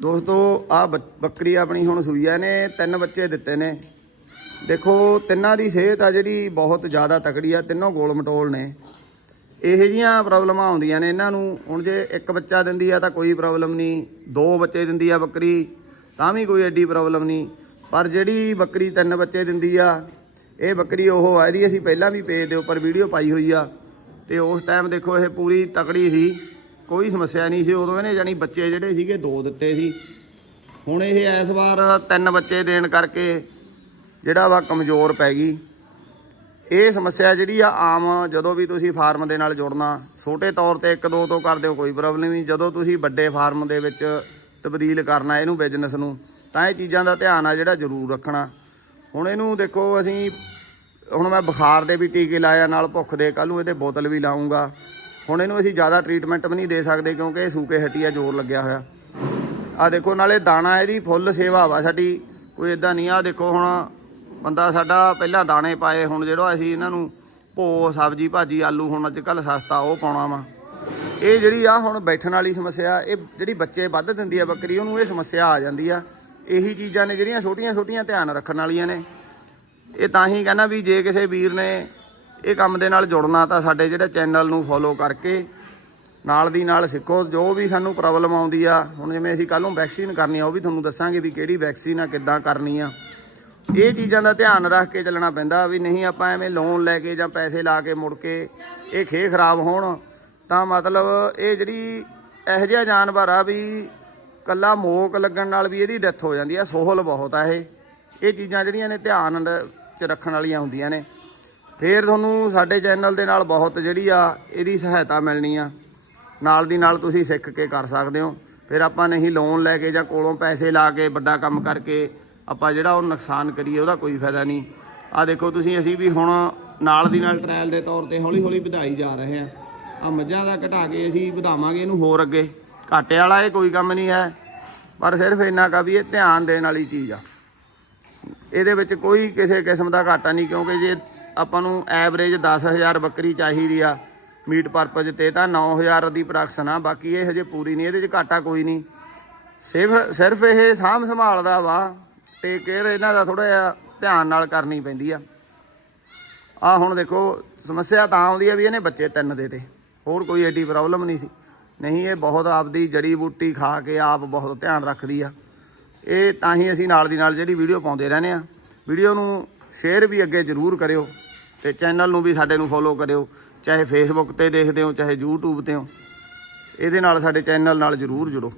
ਦੋਸਤੋ ਆ ਬੱਕਰੀ ਆਪਣੀ ਹੁਣ ਸੂਈਆ ਨੇ, ਤਿੰਨ ਬੱਚੇ ਦਿੱਤੇ ਨੇ। ਦੇਖੋ, ਤਿੰਨਾਂ ਦੀ ਸਿਹਤ ਆ ਜਿਹੜੀ ਬਹੁਤ ਜ਼ਿਆਦਾ ਤਕੜੀ ਆ, ਤਿੰਨੋਂ ਗੋਲ ਮਟੋਲ ਨੇ। ਇਹੋ ਜੀਆਂ ਪ੍ਰੋਬਲਮਾਂ ਆਉਂਦੀਆਂ ਨੇ ਇਹਨਾਂ ਨੂੰ। ਹੁਣ ਜੇ ਇੱਕ ਬੱਚਾ ਦਿੰਦੀ ਆ ਤਾਂ ਕੋਈ ਪ੍ਰੋਬਲਮ ਨਹੀਂ, ਦੋ ਬੱਚੇ ਦਿੰਦੀ ਆ ਬੱਕਰੀ, ਤਾਂ ਵੀ ਕੋਈ ਐਡੀ ਪ੍ਰੋਬਲਮ ਨਹੀਂ। ਪਰ ਜਿਹੜੀ ਬੱਕਰੀ ਤਿੰਨ ਬੱਚੇ ਦਿੰਦੀ ਆ, ਇਹ ਬੱਕਰੀ ਉਹ ਆ, ਇਹਦੀ ਅਸੀਂ ਪਹਿਲਾਂ ਵੀ ਪੇਜ ਦੇ ਉੱਪਰ ਵੀਡੀਓ ਪਾਈ ਹੋਈ ਆ। ਤੇ ਉਸ ਟਾਈਮ ਦੇਖੋ, ਇਹ ਪੂਰੀ ਤਕੜੀ ਸੀ। ਕੋਈ ਸਮੱਸਿਆ ਨਹੀਂ ਸੀ। ਉਦੋਂ ਇਹਨੇ ਜਾਨੀ ਬੱਚੇ ਜਿਹੜੇ ਸੀਗੇ, ਦੋ ਦਿੱਤੇ ਸੀ। ਹੁਣ ਇਹ ਇਸ ਵਾਰ ਤਿੰਨ ਬੱਚੇ ਦੇਣ ਕਰਕੇ ਜਿਹੜਾ ਵਾ ਕਮਜ਼ੋਰ ਪੈ ਗਈ। ਇਹ ਸਮੱਸਿਆ ਜਿਹੜੀ ਆ, ਆਮ ਜਦੋਂ ਵੀ ਤੁਸੀਂ ਫਾਰਮ ਦੇ ਨਾਲ ਜੁੜਨਾ, ਛੋਟੇ ਤੌਰ ਤੇ ਇੱਕ ਦੋ ਤੋਂ ਕਰਦੇ ਹੋ ਕੋਈ ਪ੍ਰੋਬਲਮ ਨਹੀਂ। ਜਦੋਂ ਤੁਸੀਂ ਵੱਡੇ ਫਾਰਮ ਦੇ ਵਿੱਚ ਤਬਦੀਲ ਕਰਨਾ ਇਹਨੂੰ ਬਿਜ਼ਨਸ ਨੂੰ, ਤਾਂ ਇਹ ਚੀਜ਼ਾਂ ਦਾ ਧਿਆਨ ਆ ਜਿਹੜਾ ਜ਼ਰੂਰ ਰੱਖਣਾ। ਹੁਣ ਇਹਨੂੰ ਦੇਖੋ, ਅਸੀਂ ਹੁਣ ਮੈਂ ਬੁਖਾਰ ਦੇ ਵੀ ਟੀਕੇ ਲਾਇਆ, ਨਾਲ ਭੁੱਖ ਦੇ ਕੱਲ ਨੂੰ ਇਹਦੇ ਬੋਤਲ ਵੀ ਲਾਉਂਗਾ ਹੁਣ ਇਹਨੂੰ ਅਸੀਂ ਜ਼ਿਆਦਾ ਟ੍ਰੀਟਮੈਂਟ ਵੀ ਨਹੀਂ ਦੇ ਸਕਦੇ ਕਿਉਂਕਿ ਇਹ ਸੂਕੇ ਹੱਟੀ ਆ, ਜ਼ੋਰ ਲੱਗਿਆ ਹੋਇਆ। ਆ ਦੇਖੋ, ਨਾਲੇ ਦਾਣਾ ਇਹਦੀ ਫੁੱਲ ਸੇਵਾ ਵਾ ਸਾਡੀ। ਕੋਈ ਇਦਾਂ ਨਹੀਂ ਆ ਦੇਖੋ ਹੁਣ ਬੰਦਾ ਸਾਡਾ ਪਹਿਲਾਂ ਦਾਣੇ ਪਾਏ, ਹੁਣ ਜਿਹੜਾ ਅਸੀਂ ਇਹਨਾਂ ਨੂੰ ਭੋ ਸਬਜੀ, ਭਾਜੀ, ਆਲੂ ਹੁਣ ਅੱਜ ਕੱਲ ਸਸਤਾ ਉਹ ਪਾਉਣਾ ਵਾ। ਇਹ ਜਿਹੜੀ ਆ ਹੁਣ ਬੈਠਣ ਵਾਲੀ ਸਮੱਸਿਆ, ਇਹ ਜਿਹੜੀ ਬੱਚੇ ਵੱਧ ਦਿੰਦੀ ਆ ਬੱਕਰੀ, ਉਹਨੂੰ ਇਹ ਸਮੱਸਿਆ ਆ ਜਾਂਦੀ ਆ। ਇਹੀ ਚੀਜ਼ਾਂ ਨੇ ਜਿਹੜੀਆਂ ਛੋਟੀਆਂ ਛੋਟੀਆਂ ਧਿਆਨ ਰੱਖਣ ਵਾਲੀਆਂ ਨੇ। ਇਹ ਤਾਂ ਹੀ ਕਹਿੰਦਾ ਵੀ ਜੇ ਕਿਸੇ ਵੀਰ ਨੇ ਇਹ ਕੰਮ ਦੇ ਨਾਲ ਜੁੜਨਾ ਤਾਂ ਸਾਡੇ ਜਿਹੜੇ ਚੈਨਲ ਨੂੰ ਫੋਲੋ ਕਰਕੇ ਨਾਲ ਦੀ ਨਾਲ ਸਿੱਖੋ। ਜੋ ਵੀ ਸਾਨੂੰ ਪ੍ਰੋਬਲਮ ਆਉਂਦੀ ਆ, ਹੁਣ ਜਿਵੇਂ ਅਸੀਂ ਕੱਲ ਨੂੰ ਵੈਕਸੀਨ ਕਰਨੀ ਆ, ਉਹ ਵੀ ਤੁਹਾਨੂੰ ਦੱਸਾਂਗੇ ਵੀ ਕਿਹੜੀ ਵੈਕਸੀਨ ਆ, ਕਿੱਦਾਂ ਕਰਨੀ ਆ। ਇਹ ਚੀਜ਼ਾਂ ਦਾ ਧਿਆਨ ਰੱਖ ਕੇ ਚੱਲਣਾ ਪੈਂਦਾ ਵੀ ਨਹੀਂ ਆਪਾਂ ਐਵੇਂ ਲੋਨ ਲੈ ਕੇ ਜਾਂ ਪੈਸੇ ਲਾ ਕੇ ਮੁੜ ਕੇ ਇਹ ਖੇ ਖਰਾਬ ਹੋਣ, ਤਾਂ ਮਤਲਬ ਇਹ ਜਿਹੜੀ ਇਹੋ ਜਿਹਾ ਜਾਨਵਰ ਆ ਵੀ ਕੱਲਾ ਮੋਕ ਲੱਗਣ ਨਾਲ ਵੀ ਇਹਦੀ ਡੈਥ ਹੋ ਜਾਂਦੀ ਆ, ਸੋਹਲ ਬਹੁਤ ਆ ਇਹ। ਇਹ ਚੀਜ਼ਾਂ ਜਿਹੜੀਆਂ ਨੇ ਧਿਆਨ ਚ ਰੱਖਣ ਵਾਲੀਆਂ ਹੁੰਦੀਆਂ ਨੇ। ਫੇਰ ਤੁਹਾਨੂੰ ਸਾਡੇ ਚੈਨਲ ਦੇ ਨਾਲ ਬਹੁਤ ਜਿਹੜੀ ਆ, ਇਹਦੀ ਸਹਾਇਤਾ ਮਿਲਣੀ ਆ। ਨਾਲ ਦੀ ਨਾਲ ਤੁਸੀਂ ਸਿੱਖ ਕੇ ਕਰ ਸਕਦੇ ਹੋ। ਫਿਰ ਆਪਾਂ ਨਹੀਂ ਲੋਨ ਲੈ ਕੇ ਜਾਂ ਕੋਲੋਂ ਪੈਸੇ ਲਾ ਕੇ ਵੱਡਾ ਕੰਮ ਕਰਕੇ ਆਪਾਂ ਜਿਹੜਾ ਉਹ ਨੁਕਸਾਨ ਕਰੀਏ, ਉਹਦਾ ਕੋਈ ਫਾਇਦਾ ਨਹੀਂ। ਆ ਦੇਖੋ ਤੁਸੀਂ, ਅਸੀਂ ਵੀ ਹੁਣ ਨਾਲ ਦੀ ਨਾਲ ਟ੍ਰਾਇਲ ਦੇ ਤੌਰ ਤੇ ਹੌਲੀ ਹੌਲੀ ਵਧਾਈ ਜਾ ਰਹੇ ਆ ਆ ਮੱਝਾਂ ਦਾ ਘਟਾ ਕੇ ਅਸੀਂ ਵਧਾਵਾਂਗੇ ਇਹਨੂੰ ਹੋਰ ਅੱਗੇ। ਘਾਟੇ ਵਾਲਾ ਇਹ ਕੋਈ ਕੰਮ ਨਹੀਂ ਹੈ, ਪਰ ਸਿਰਫ ਇੰਨਾ ਕਾ ਵੀ ਇਹ ਧਿਆਨ ਦੇਣ ਵਾਲੀ ਚੀਜ਼ ਆ। ਇਹਦੇ ਵਿੱਚ ਕੋਈ ਕਿਸੇ ਕਿਸਮ ਦਾ ਘਾਟਾ ਨਹੀਂ, ਕਿਉਂਕਿ ਜੇ ਆਪਾਂ ਨੂੰ ਐਵਰੇਜ 10000 ਬੱਕਰੀ ਚਾਹੀਦੀ ਆ ਮੀਟ ਪਰਪਸ ਤੇ ਤਾਂ 9000 ਦੀ ਪ੍ਰੋਡਕਸ਼ਨ ਆ, ਬਾਕੀ ਇਹ ਹਜੇ ਪੂਰੀ ਨਹੀਂ, ਇਹਦੇ 'ਚ ਘਾਟਾ ਕੋਈ ਨਹੀਂ। ਸਿਰਫ ਸਿਰਫ ਇਹ ਸਾਂਭ ਸੰਭਾਲਦਾ ਵਾ ਟੇਕ ਕੇਅਰ ਇਹਨਾਂ ਦਾ ਥੋੜਾ ਜਿਹਾ ਧਿਆਨ ਨਾਲ ਕਰਨੀ ਪੈਂਦੀ ਆ। ਆ ਹੁਣ ਦੇਖੋ, ਸਮੱਸਿਆ ਤਾਂ ਆਉਂਦੀ ਆ ਵੀ ਇਹਨੇ ਬੱਚੇ ਤਿੰਨ ਦੇ ਤੇ, ਹੋਰ ਕੋਈ ਐਡੀ ਪ੍ਰੋਬਲਮ ਨਹੀਂ ਸੀ। ਨਹੀਂ, ਇਹ ਬਹੁਤ ਆਪਦੀ ਜੜੀ ਬੂਟੀ ਖਾ ਕੇ ਆਪ ਬਹੁਤ ਧਿਆਨ ਰੱਖਦੀ ਆ। ਇਹ ਤਾਂ ਹੀ ਅਸੀਂ ਨਾਲ ਦੀ ਨਾਲ ਜਿਹੜੀ ਵੀਡੀਓ ਪਾਉਂਦੇ ਰਹਿੰਦੇ ਆ। ਵੀਡੀਓ ਨੂੰ ਸ਼ੇਅਰ ਵੀ ਅੱਗੇ ਜ਼ਰੂਰ ਕਰਿਓ। ਤੇ ਚੈਨਲ ਨੂੰ ਵੀ ਸਾਡੇ ਨੂੰ ਫੋਲੋ ਕਰਿਓ, ਚਾਹੇ ਫੇਸਬੁੱਕ ਤੇ ਦੇਖਦੇ ਹੋ, ਚਾਹੇ YouTube ਤੇ ਹੋ। ਇਹਦੇ ਨਾਲ ਸਾਡੇ ਚੈਨਲ ਨਾਲ ਜ਼ਰੂਰ ਜੁੜੋ।